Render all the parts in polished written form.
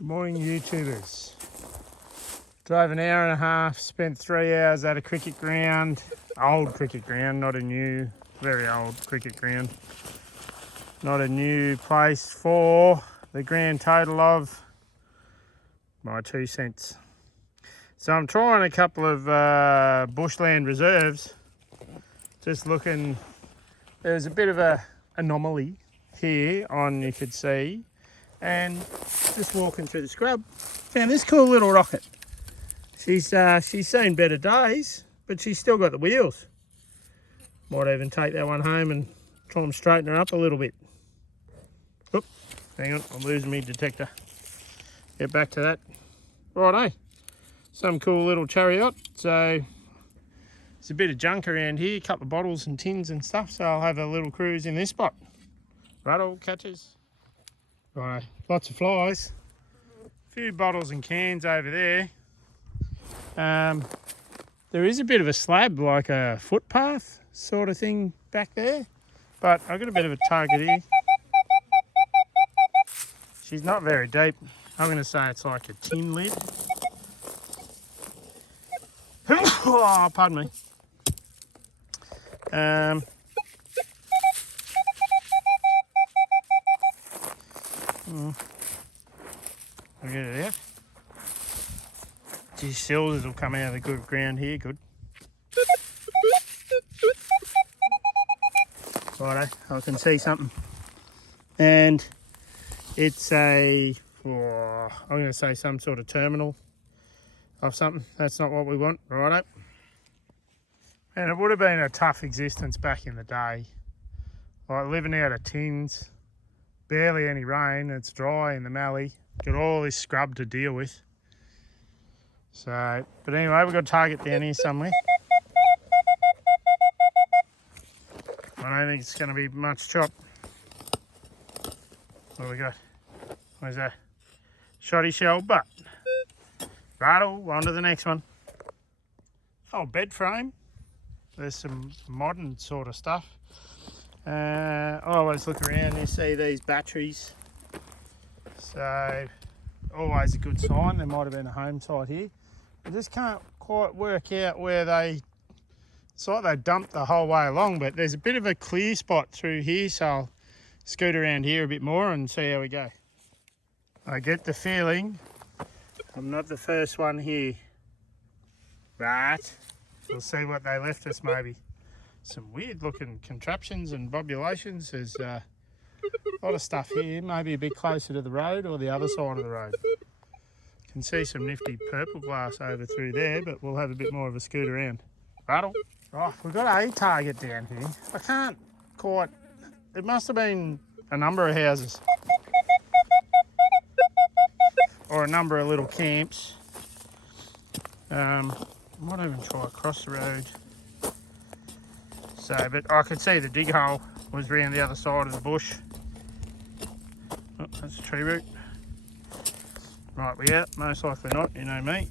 Good morning, YouTubers. Drove an hour and a half, spent 3 hours at a cricket ground. Old cricket ground, not a new, very old cricket ground. Not a new place for the grand total of my 2 cents. So I'm trying a couple of bushland reserves. Just looking, there's a bit of a anomaly here on, you could see. And just walking through the scrub, found this cool little rocket. She's seen better days, but she's still got the wheels. Might even take that one home and try and straighten her up a little bit. Oop, hang on, I'm losing me detector. Get back to that. Righto, some cool little chariot. So there's a bit of junk around here, a couple of bottles and tins and stuff. So I'll have a little cruise in this spot. Righto, catches. Right, lots of flies. A few bottles and cans over there. There is a bit of a slab, like a footpath sort of thing back there. But I've got a bit of a target here. She's not very deep. I'm going to say it's like a tin lid. Oh, pardon me. I'll get it out. These silvers will come out of the good ground here, good. Righto, I can see something. And it's I'm going to say some sort of terminal of something. That's not what we want, righto. And it would have been a tough existence back in the day. Like living out of tins, barely any rain, it's dry in the mallee. Got all this scrub to deal with. So, but anyway, we've got a target down here somewhere. I don't think it's going to be much chop. What do we got? Where's that? Shoddy shell, but righto, on to the next one. Oh, bed frame. There's some modern sort of stuff. I always look around and see these batteries. So, always a good sign. There might have been a home site here. I just can't quite work out where it's like they dumped the whole way along, but there's a bit of a clear spot through here, so I'll scoot around here a bit more and see how we go. I get the feeling I'm not the first one here, but we'll see what they left us maybe. Some weird looking contraptions and bobulations. There's a lot of stuff here, maybe a bit closer to the road or the other side of the road. Can see some nifty purple glass over through there, but we'll have a bit more of a scoot around. Rattle. Right, we've got a target down here. I can't quite, it must have been a number of houses. Or a number of little camps. I might even try across the road. So, but I could see the dig hole was round the other side of the bush. Oh, that's a tree root. Right, we out. Most likely not, you know me.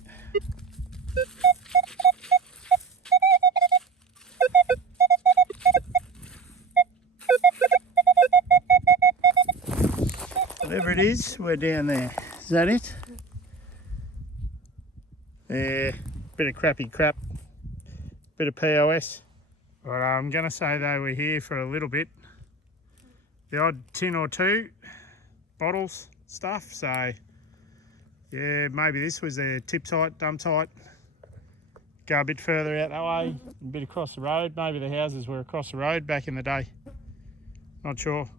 Whatever it is, we're down there. Is that it? Yeah, bit of crappy crap. Bit of POS. Right, I'm going to say they were here for a little bit. The odd tin or two, bottles, stuff. So, yeah, maybe this was their tip site, dump site. Go a bit further out that way, a bit across the road. Maybe the houses were across the road back in the day. Not sure.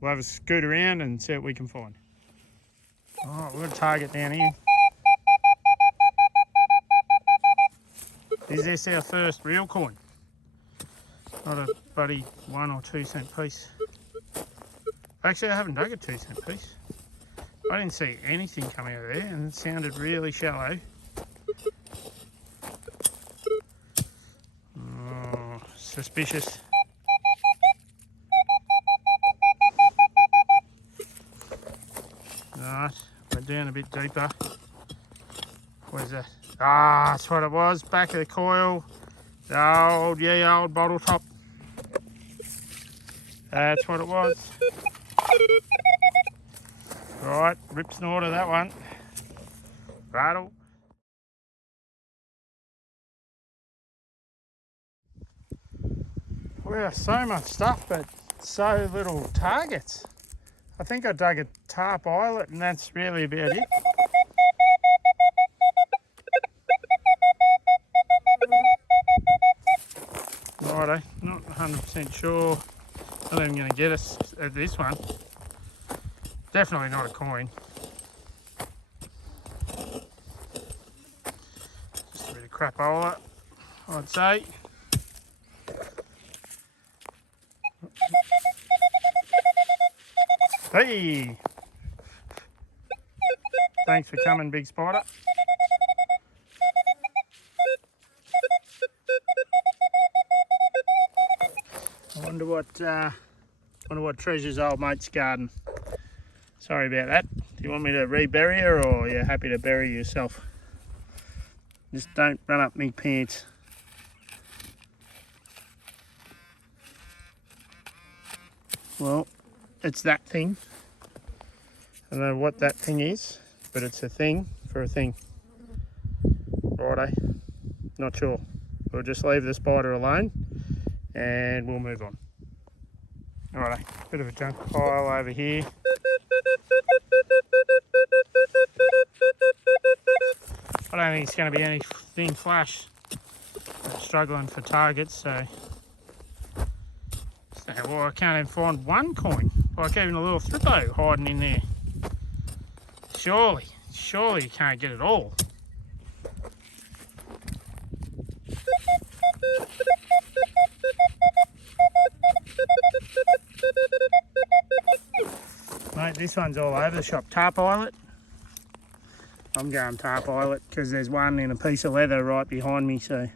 We'll have a scoot around and see what we can find. Alright, we've got a target down here. Is this our first real coin? Not a bloody 1 or 2 cent piece. Actually, I haven't dug a 2 cent piece. I didn't see anything come out of there and it sounded really shallow. Oh, suspicious. Right, went down a bit deeper. Where's that? Ah, that's what it was. Back of the coil. The old bottle top. That's what it was. Right, rip snorter that one. Rattle. Wow, so much stuff, but so little targets. I think I dug a tarp eyelet and that's really about it. Righto, not 100% sure. Not even going to get us at this one. Definitely not a coin. Just a bit of crapola, I'd say. Hey! Thanks for coming, big spider. I wonder what treasures old mate's garden. Sorry about that. Do you want me to rebury her, or are you happy to bury yourself? Just don't run up me pants. Well, it's that thing. I don't know what that thing is, but it's a thing for a thing. Righto, not sure. We'll just leave the spider alone and we'll move on. Righto, bit of a junk pile over here. I don't think it's going to be anything flash. I'm struggling for targets, so well, I can't even find one coin. Like even a little flippo hiding in there. Surely you can't get it all. Mate, this one's all over the shop. Tarp eyelet. I'm going tarp eyelet because there's one in a piece of leather right behind me, so.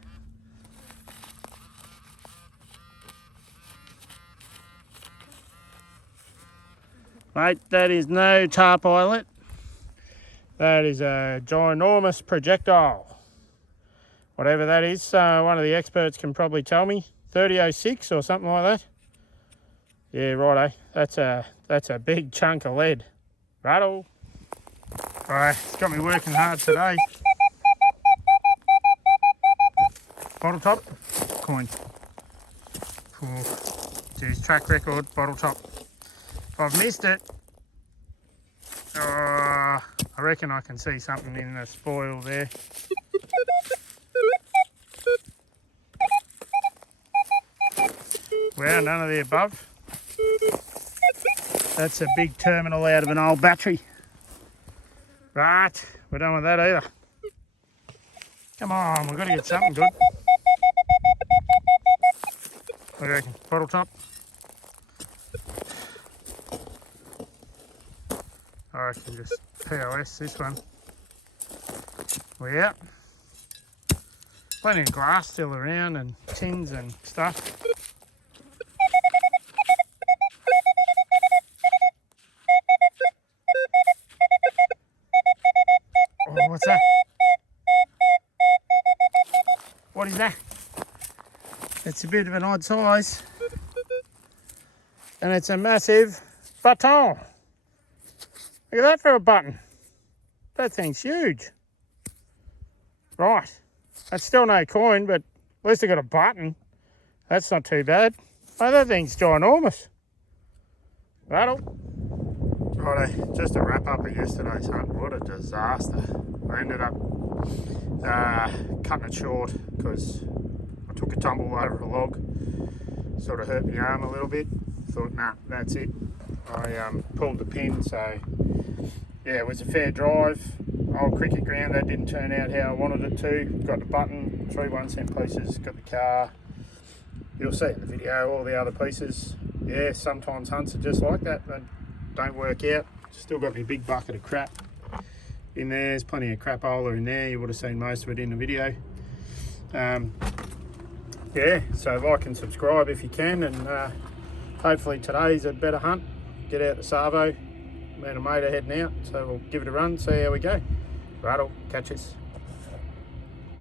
Mate, that is no tarp eyelet. That is a ginormous projectile. Whatever that is, one of the experts can probably tell me. 3006 or something like that. Yeah, righto. That's a big chunk of lead. Rattle. Alright, it's got me working hard today. Bottle top, coin. Geez, track record, bottle top. If I've missed it, I reckon I can see something in the spoil there. Well, none of the above. That's a big terminal out of an old battery. Right, we're done with that either. Come on, we've got to get something good. What do you reckon? Bottle top? I reckon just POS this one. Well, yeah. Plenty of glass still around and tins and stuff. Oh, what's that? What is that? It's a bit of an odd size. And it's a massive baton. Look at that for a button. That thing's huge. Right. That's still no coin, but at least I got a button. That's not too bad. Oh, that thing's ginormous. Rattle. Righto, just a wrap up of yesterday's hunt. What a disaster. I ended up cutting it short because I took a tumble over a log. Sort of hurt my arm a little bit. Thought, nah, that's it. I pulled the pin, so yeah, it was a fair drive. Old cricket ground, that didn't turn out how I wanted it to. Got the button, 3 1-cent pieces, got the car. You'll see in the video all the other pieces. Yeah, sometimes hunts are just like that. They don't work out. Still got my big bucket of crap in there. There's plenty of crapola in there. You would have seen most of it in the video. Yeah, so like and subscribe if you can, and hopefully today's a better hunt. Get out the Savo. Me and a mate are heading out, so we'll give it a run, see how we go. Rattle, catch us.